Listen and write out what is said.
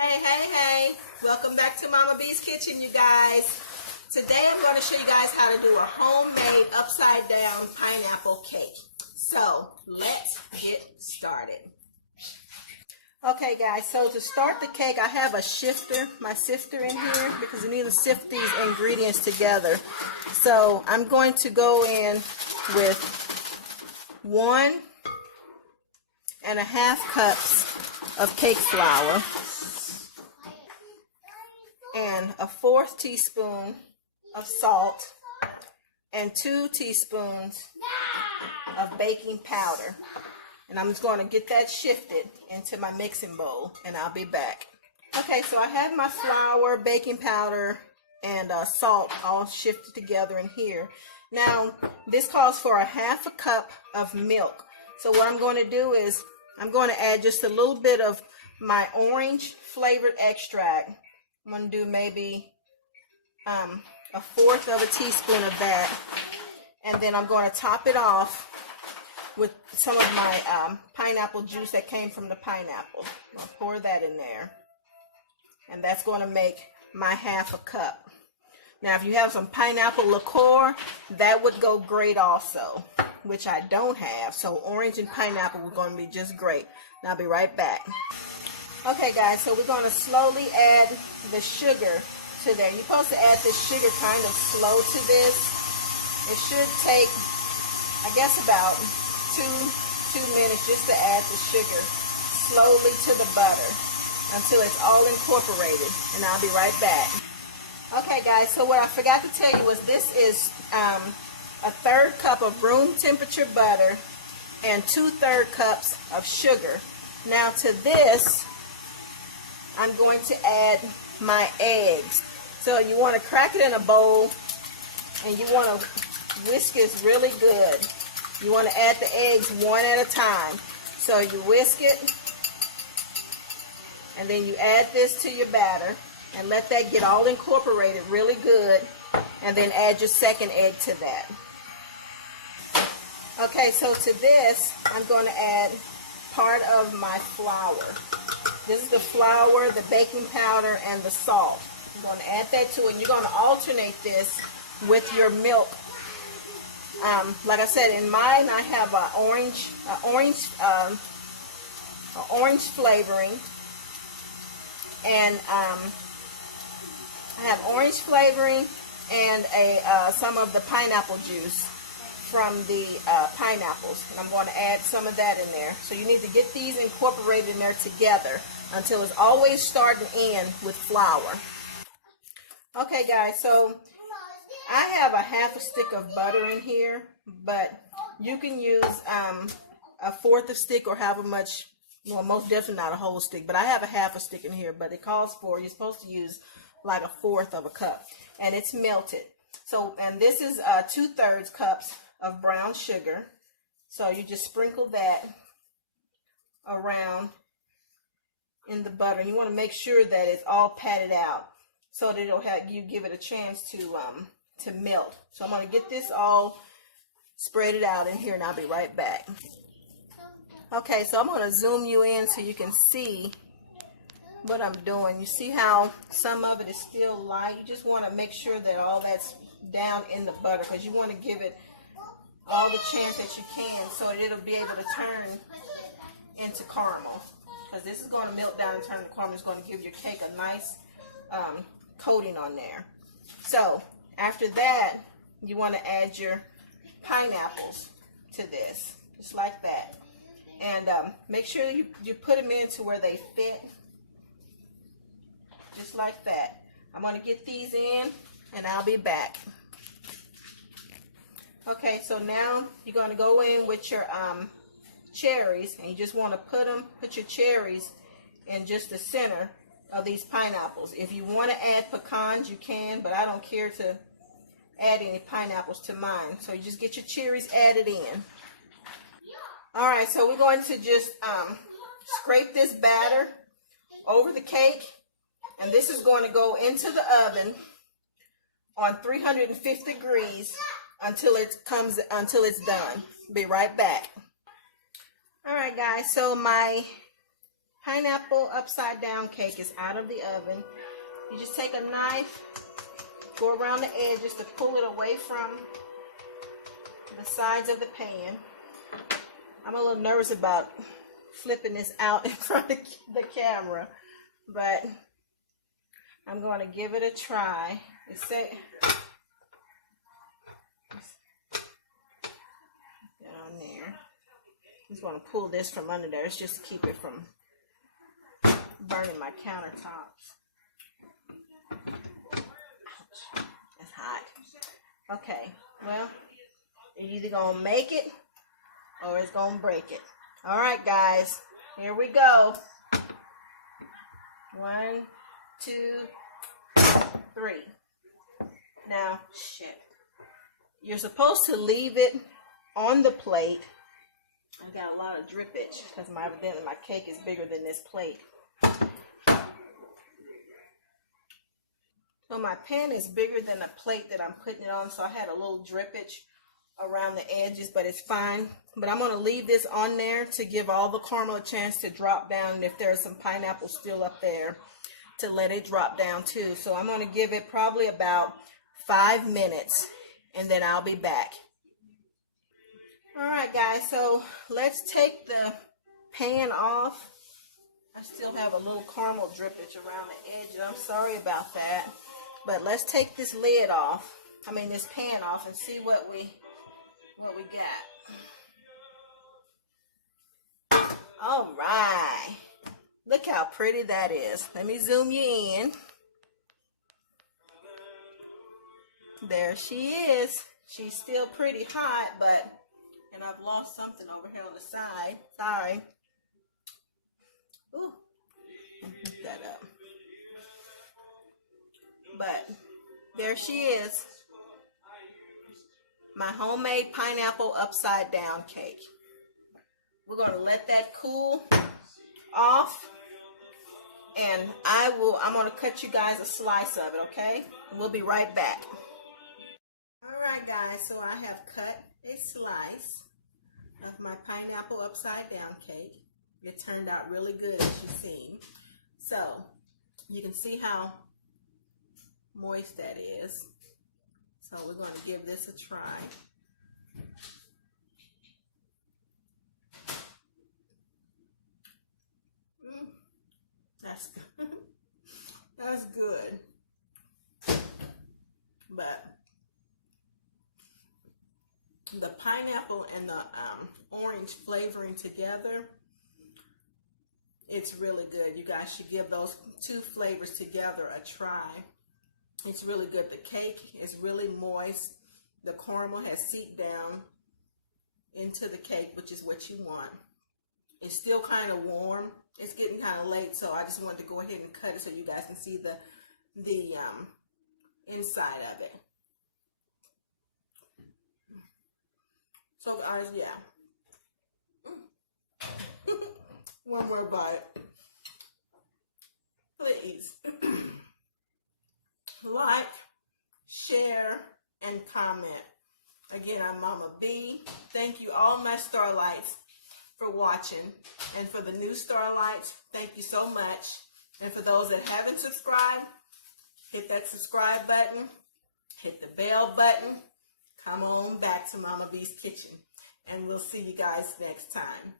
Hey, welcome back to Mama B's Kitchen, you guys. Today I'm going to show you guys how to do a homemade upside down pineapple cake. So let's get started. Okay guys, so to start the cake I have my sifter in here because we need to sift these ingredients together. So I'm going to go in with 1.5 cups of cake flour and a 1/4 teaspoon of salt and 2 teaspoons of baking powder. And I'm just going to get that shifted into my mixing bowl and I'll be back. Okay, so I have my flour, baking powder, and salt all shifted together in here. Now, this calls for 1/2 cup of milk. So what I'm going to do is I'm going to add just a little bit of my orange flavored extract. I'm going to do maybe 1/4 teaspoon of that. And then I'm going to top it off with some of my pineapple juice that came from the pineapple. I'll pour that in there. And that's going to make my 1/2 cup. Now, if you have some pineapple liqueur, that would go great also, which I don't have. So orange and pineapple are going to be just great. And I'll be right back. Okay guys, so we're going to slowly add the sugar to there. You're supposed to add this sugar kind of slow to this. It should take, I guess, about two minutes just to add the sugar slowly to the butter until it's all incorporated, and I'll be right back. Okay guys, so what I forgot to tell you was this is a 1/3 cup of room temperature butter and 2/3 cups of sugar. Now to this I'm going to add my eggs. So you want to crack it in a bowl and you want to whisk it really good. You want to add the eggs one at a time. So you whisk it and then you add this to your batter and let that get all incorporated really good, and then add your second egg to that. Okay, so to this I'm going to add part of my flour. This is the flour, the baking powder, and the salt. I'm going to add that to it, and you're going to alternate this with your milk. Like I said, in mine I have an orange flavoring, and I have orange flavoring and some of the pineapple juice from the pineapples, and I'm going to add some of that in there. So you need to get these incorporated in there together until it's always starting in with flour. Okay guys, so I have a 1/2 stick of butter in here, but you can use a 1/4 stick or however much, well, most definitely not a whole stick, but I have a 1/2 stick in here, but it calls for, you're supposed to use like 1/4 cup, and it's melted. So, and this is 2/3 cups of brown sugar. So you just sprinkle that around in the butter, and you want to make sure that it's all patted out so that it'll have you give it a chance to melt. So I'm going to get this all spread out in here, and I'll be right back. Okay, so I'm going to zoom you in so you can see what I'm doing. You see how some of it is still light? You just want to make sure that all that's down in the butter, because you want to give it all the chance that you can so that it'll be able to turn into caramel. Because this is going to melt down and turn to caramel. It's going to give your cake a nice coating on there. So after that, you want to add your pineapples to this, just like that. And make sure you put them in to where they fit, just like that. I'm going to get these in, and I'll be back. Okay, so now you're going to go in with your cherries, and you just want to put your cherries in just the center of these pineapples. If you want to add pecans, you can, but I don't care to add any pineapples to mine. So you just get your cherries added in. Alright, so we're going to just scrape this batter over the cake, and this is going to go into the oven on 350 degrees until it's done. Be right back. Alright guys, so my pineapple upside down cake is out of the oven. You just take a knife, go around the edges to pull it away from the sides of the pan. I'm a little nervous about flipping this out in front of the camera, but I'm going to give it a try. Get on there. Just want to pull this from under there. It's just to keep it from burning my countertops. Ouch. That's hot. Okay, well, you're either going to make it or it's going to break it. All right, guys, here we go. 1, 2, 3. Now, you're supposed to leave it on the plate. I got a lot of drippage because evidently my cake is bigger than this plate. So my pan is bigger than the plate that I'm putting it on, so I had a little drippage around the edges, but it's fine. But I'm going to leave this on there to give all the caramel a chance to drop down, and if there's some pineapple still up there, to let it drop down too. So I'm going to give it probably about 5 minutes, and then I'll be back. All right, guys, so let's take the pan off. I still have a little caramel drippage around the edge. I'm sorry about that. But let's take this lid off. This pan off and see what we got. All right. Look how pretty that is. Let me zoom you in. There she is. She's still pretty hot, and I've lost something over here on the side. Sorry. Ooh. Pick that up. But there she is. My homemade pineapple upside down cake. We're going to let that cool off. And I'm going to cut you guys a slice of it, okay? We'll be right back. Alright guys, so I have cut a slice of my pineapple upside down cake. It turned out really good, as you've seen. So, you can see how moist that is. So we're going to give this a try. That's good. That's good. But the pineapple and the orange flavoring together, it's really good. You guys should give those two flavors together a try. It's really good. The cake is really moist. The caramel has seeped down into the cake, which is what you want. It's still kind of warm. It's getting kind of late, so I just wanted to go ahead and cut it so you guys can see the inside of it. So guys, yeah. One more bite. Please like, share, and comment. Again, I'm Mama B. Thank you all my Starlights for watching. And for the new Starlights, thank you so much. And for those that haven't subscribed, hit that subscribe button, hit the bell button. Come on back to Mama B's Kitchen. And we'll see you guys next time.